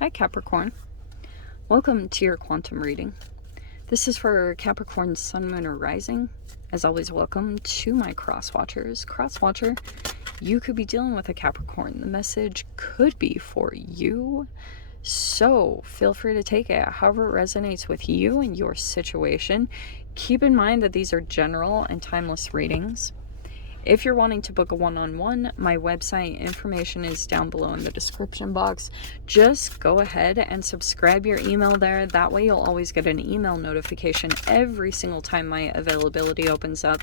Hi Capricorn. Welcome to your quantum reading. This is for Capricorn Sun, Moon, or Rising. As always, welcome to my cross-watchers. Cross-watcher, you could be dealing with a Capricorn. The message could be for you, so feel free to take it however it resonates with you and your situation. Keep in mind that these are general and timeless readings. If you're wanting to book a one-on-one, my website information is down below in the description box. Just go ahead and subscribe your email there. That way you'll always get an email notification every single time my availability opens up.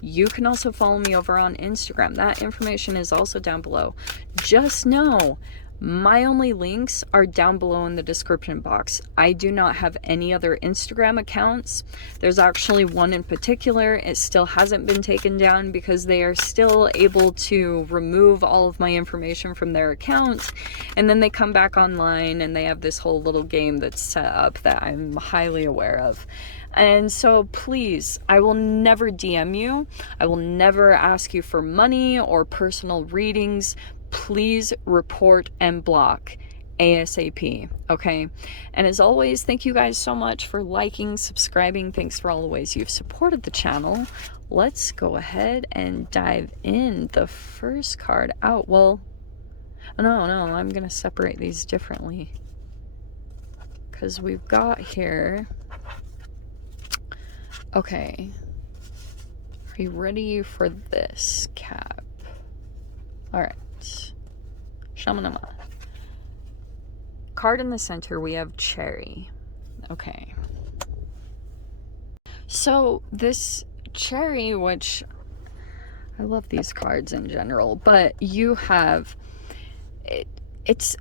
You can also follow me over on Instagram. That information is also down below. Just know, my only links are down below in the description box. I do not have any other Instagram accounts. There's actually one in particular. It still hasn't been taken down because they are still able to remove all of my information from their account. And then they come back online and they have this whole little game that's set up that I'm highly aware of. And so please, I will never DM you. I will never ask you for money or personal readings. Please report and block ASAP, okay? And as always, thank you guys so much for liking, subscribing. Thanks for all the ways you've supported the channel. Let's go ahead and dive in. The first card out, well, no, I'm gonna separate these differently because we've got here, okay, are you ready for this, Cap? All right. Shamanama. Card in the center, we have Cherry. Okay. So this Cherry, which I love these cards in general, but you have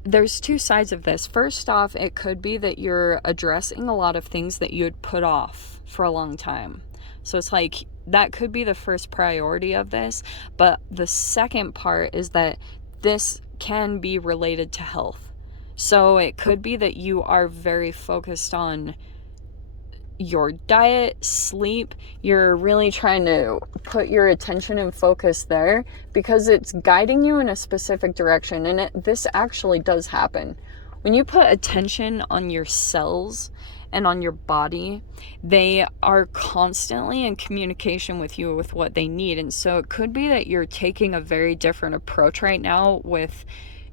there's two sides of this. First off, it could be that you're addressing a lot of things that you had put off for a long time. So it's like that could be the first priority of this, but the second part is that this can be related to health. So it could be that you are very focused on your diet, sleep. You're really trying to put your attention and focus there because it's guiding you in a specific direction. And this actually does happen. When you put attention on your cells and on your body, they are constantly in communication with you with what they need. And so it could be that you're taking a very different approach right now with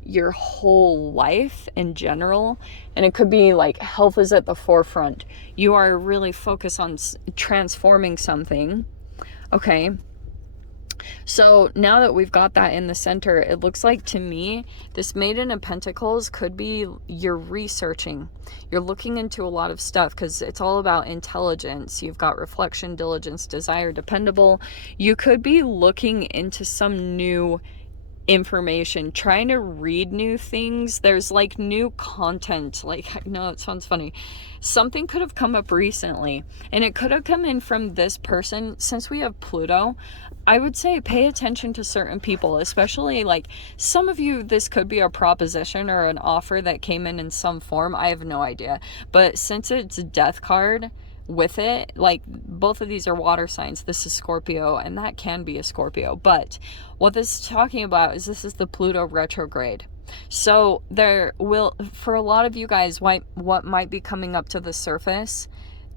your whole life in general. And it could be like health is at the forefront. You are really focused on transforming something. Okay. So now that we've got that in the center, it looks like to me, this Maiden of Pentacles could be you're researching. You're looking into a lot of stuff because it's all about intelligence. You've got reflection, diligence, desire, dependable. You could be looking into some new information, trying to read new things. There's like new content. Like, I know it sounds funny. Something could have come up recently and it could have come in from this person. Since we have Pluto, I would say pay attention to certain people, especially like some of you, this could be a proposition or an offer that came in some form. I have no idea. But since it's a death card with it, like both of these are water signs. This is Scorpio and that can be a Scorpio. But what this is talking about is this is the Pluto retrograde. So there will, for a lot of you guys, what might be coming up to the surface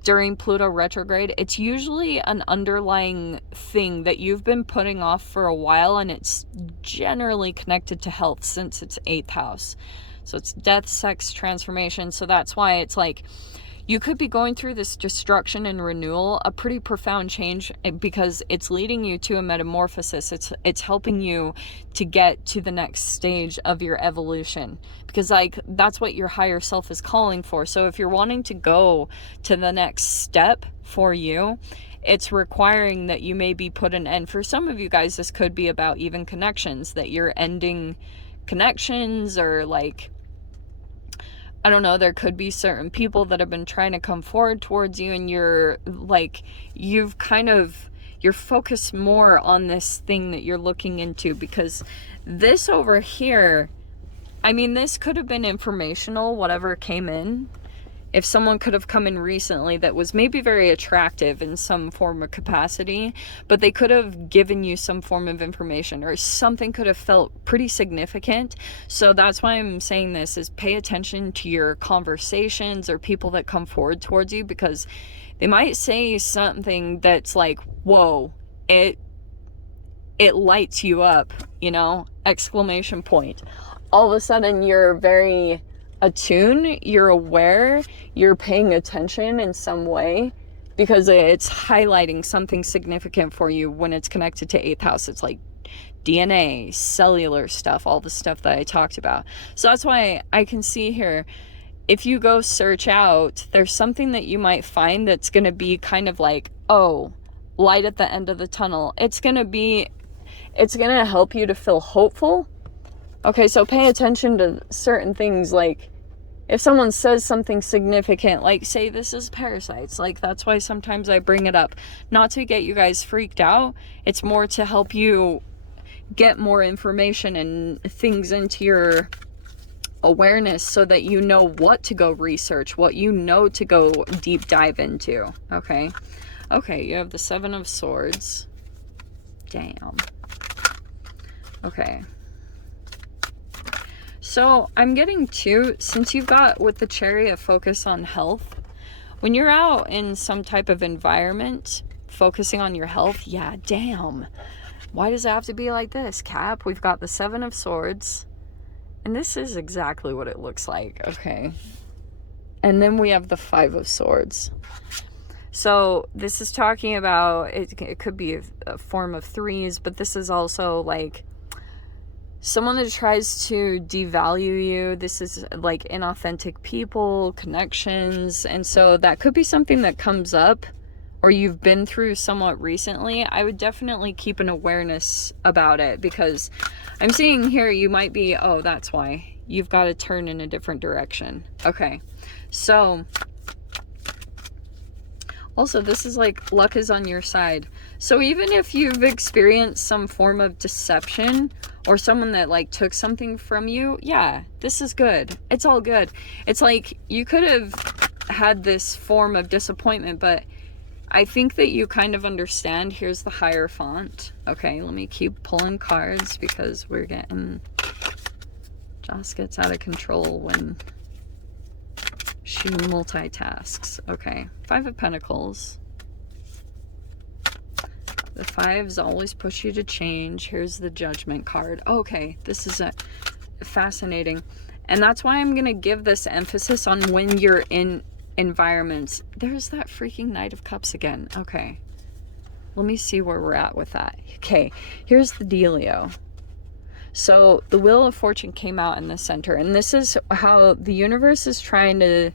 during Pluto retrograde, it's usually an underlying thing that you've been putting off for a while, and it's generally connected to health since it's 8th house. So it's death, sex, transformation. So that's why it's like you could be going through this destruction and renewal, a pretty profound change, because it's leading you to a metamorphosis. It's helping you to get to the next stage of your evolution, because like that's what your higher self is calling for. So if you're wanting to go to the next step for you, it's requiring that you maybe put an end. For some of you guys, this could be about even connections, that you're ending connections, or like, I don't know, there could be certain people that have been trying to come forward towards you, and you're like, you're focused more on this thing that you're looking into, because this over here, I mean, this could have been informational, whatever came in. if someone could have come in recently that was maybe very attractive in some form or capacity, but they could have given you some form of information, or something could have felt pretty significant. So that's why I'm saying this, is pay attention to your conversations or people that come forward towards you, because they might say something that's like, whoa, it lights you up, you know, exclamation point. All of a sudden you're very attuned, you're aware, you're paying attention in some way, because it's highlighting something significant for you when it's connected to 8th house. It's like DNA, cellular stuff, all the stuff that I talked about. So that's why I can see here, if you go search out, there's something that you might find that's going to be kind of like, oh, light at the end of the tunnel. It's going to help you to feel hopeful. Okay, so pay attention to certain things, like if someone says something significant, like say this is parasites, like that's why sometimes I bring it up. Not to get you guys freaked out, it's more to help you get more information and things into your awareness so that you know what to go research, what you know to go deep dive into. Okay, you have the 7 of Swords. Damn. Okay. So I'm getting to, since you've got with the Chariot focus on health, when you're out in some type of environment focusing on your health, yeah, damn. Why does it have to be like this, Cap? We've got the 7 of Swords, and this is exactly what it looks like. Okay. And then we have the 5 of Swords. So this is talking about, it could be a form of threes, but this is also like someone that tries to devalue you. This is like inauthentic people, connections. And so that could be something that comes up or you've been through somewhat recently. I would definitely keep an awareness about it, because I'm seeing here you might be, oh, that's why. You've got to turn in a different direction. Okay. So also, this is like luck is on your side. So even if you've experienced some form of deception or someone that like took something from you, yeah, this is good. It's all good. It's like you could have had this form of disappointment, but I think that you kind of understand. Here's the Hierophant. Okay, let me keep pulling cards because we're getting... Joss gets out of control when she multitasks. Okay, 5 of Pentacles. The 5s always push you to change. Here's the Judgment card. Okay, this is fascinating. And that's why I'm going to give this emphasis on when you're in environments. There's that freaking Knight of Cups again. Okay, let me see where we're at with that. Okay, here's the dealio. So the Wheel of Fortune came out in the center, and this is how the universe is trying to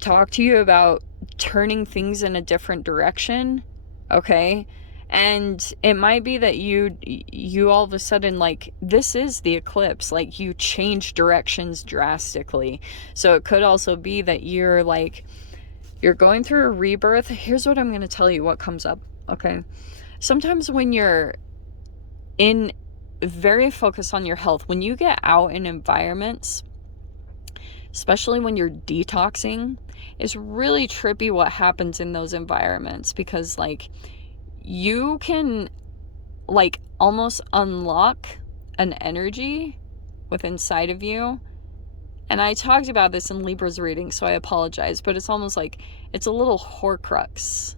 talk to you about turning things in a different direction. Okay, and it might be that you all of a sudden, like, this is the eclipse, like you change directions drastically. So it could also be that you're going through a rebirth. Here's what I'm going to tell you what comes up. Okay, sometimes when you're in very focused on your health, when you get out in environments, especially when you're detoxing, it's really trippy what happens in those environments, because like you can like almost unlock an energy within inside of you. And I talked about this in Libra's reading, so I apologize, but it's almost like it's a little Horcrux.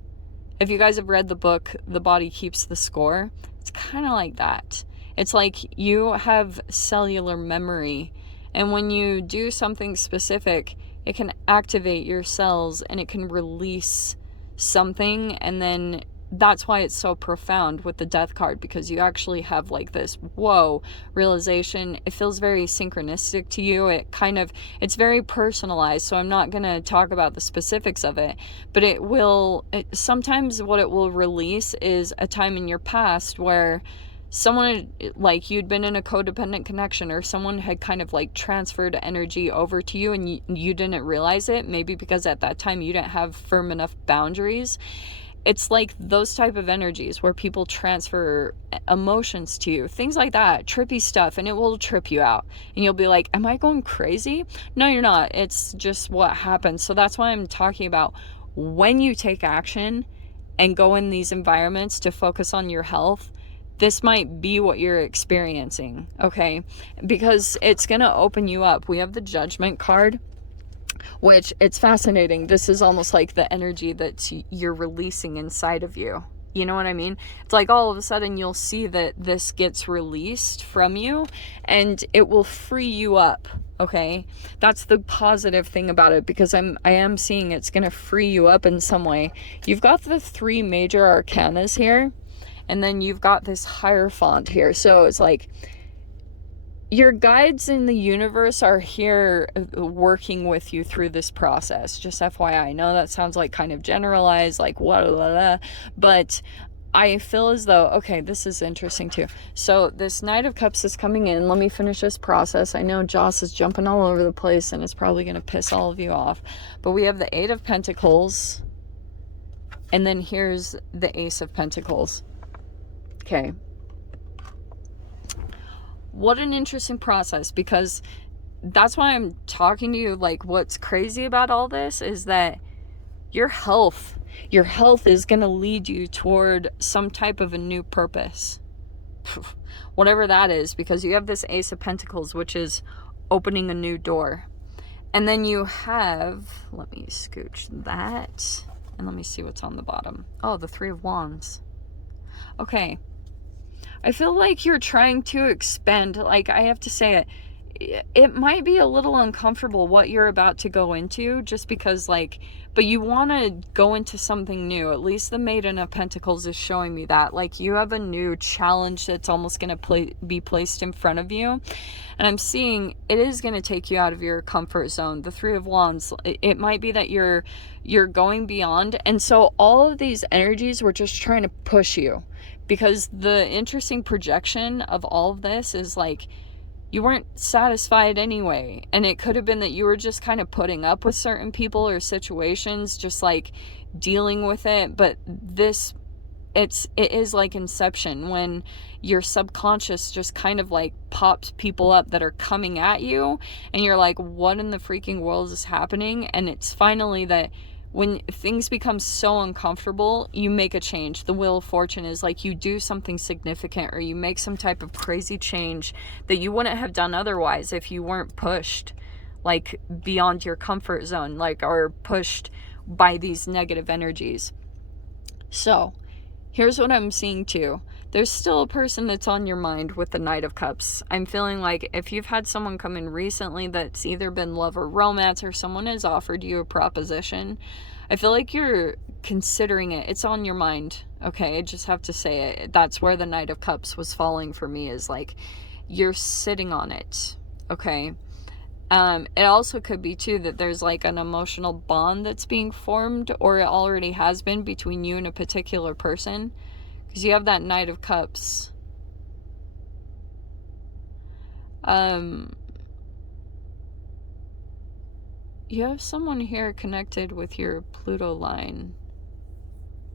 If you guys have read the book The Body Keeps the Score, it's kind of like that. It's like you have cellular memory, and when you do something specific, it can activate your cells and it can release something. And then that's why it's so profound with the Death card, because you actually have like this whoa realization. It feels very synchronistic to you. It's very personalized, so I'm not going to talk about the specifics of it, but sometimes what it will release is a time in your past where someone, like, you'd been in a codependent connection, or someone had kind of like transferred energy over to you and you didn't realize it, maybe because at that time you didn't have firm enough boundaries. it's like those type of energies where people transfer emotions to you, things like that, trippy stuff, and it will trip you out. And you'll be like, am I going crazy? No, you're not. It's just what happens. So that's why I'm talking about when you take action and go in these environments to focus on your health, this might be what you're experiencing, okay? Because it's going to open you up. We have the Judgment card, which it's fascinating. This is almost like the energy that you're releasing inside of you. You know what I mean? It's like all of a sudden you'll see that this gets released from you and it will free you up. Okay, that's the positive thing about it, because I am seeing it's going to free you up in some way. You've got the 3 major arcanas here, and then you've got this Hierophant here. So it's like your guides in the universe are here working with you through this process. Just FYI, I know that sounds like kind of generalized, like but I feel as though, okay, this is interesting too. So this Knight of Cups is coming in. Let me finish this process. I know Joss is jumping all over the place and it's probably going to piss all of you off. But we have the 8 of Pentacles. And then here's the Ace of Pentacles. Okay. What an interesting process, because that's why I'm talking to you. Like, what's crazy about all this is that your health is going to lead you toward some type of a new purpose, whatever that is, because you have this Ace of Pentacles, which is opening a new door. And then you have, let me scooch that and let me see what's on the bottom. Oh, the 3 of Wands. Okay, I feel like you're trying to expand. Like, I have to say it might be a little uncomfortable what you're about to go into, just because, like, but you want to go into something new. At least the Maiden of Pentacles is showing me that. Like, you have a new challenge that's almost going to be placed in front of you. And I'm seeing it is going to take you out of your comfort zone. The 3 of Wands, it might be that you're going beyond. And so all of these energies were just trying to push you. Because the interesting projection of all of this is like, you weren't satisfied anyway. And it could have been that you were just kind of putting up with certain people or situations, just like dealing with it. But it is like Inception, when your subconscious just kind of like pops people up that are coming at you. And you're like, what in the freaking world is happening? And it's finally that when things become so uncomfortable, you make a change. The Wheel of Fortune is like you do something significant, or you make some type of crazy change that you wouldn't have done otherwise if you weren't pushed like beyond your comfort zone, like, or pushed by these negative energies. So here's what I'm seeing too. There's still a person that's on your mind with the Knight of Cups. I'm feeling like if you've had someone come in recently that's either been love or romance, or someone has offered you a proposition, I feel like you're considering it. It's on your mind. Okay, I just have to say it. That's where the Knight of Cups was falling for me, is like you're sitting on it. Okay. It also could be too that there's like an emotional bond that's being formed, or it already has been, between you and a particular person. Because you have that Knight of Cups. You have someone here connected with your Pluto line.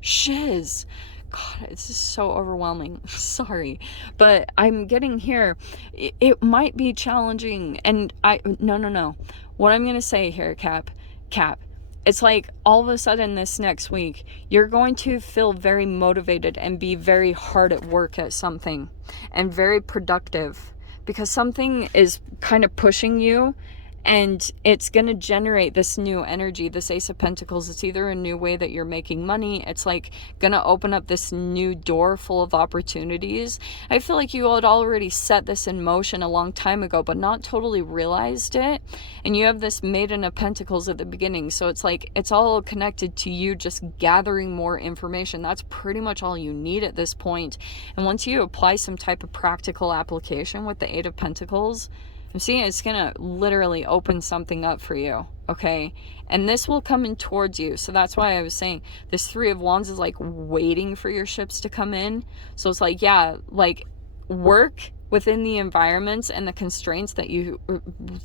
Shiz. God, this is so overwhelming. Sorry. But I'm getting here. It might be challenging. And no. What I'm going to say here, Cap. It's like all of a sudden this next week, you're going to feel very motivated and be very hard at work at something and very productive, because something is kind of pushing you, and it's going to generate this new energy, this Ace of Pentacles. It's either a new way that you're making money. It's like going to open up this new door full of opportunities. I feel like you had already set this in motion a long time ago, but not totally realized it. And you have this Maiden of Pentacles at the beginning. So it's like, it's all connected to you just gathering more information. That's pretty much all you need at this point. And once you apply some type of practical application with the 8 of Pentacles, I'm seeing it's going to literally open something up for you, okay? And this will come in towards you. So that's why I was saying this 3 of Wands is like waiting for your ships to come in. So it's like, yeah, like work within the environments and the constraints that you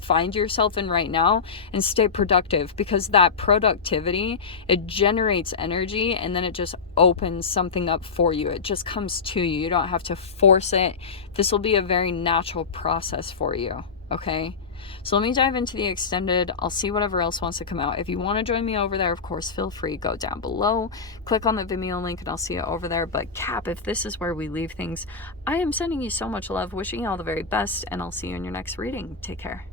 find yourself in right now, and stay productive, because that productivity, it generates energy, and then it just opens something up for you. It just comes to you. You don't have to force it. This will be a very natural process for you, okay? So let me dive into the extended. I'll see whatever else wants to come out. If you want to join me over there, of course, feel free. Go down below, click on the Vimeo link, and I'll see you over there. But Cap, if this is where we leave things, I am sending you so much love, wishing you all the very best, and I'll see you in your next reading. Take care.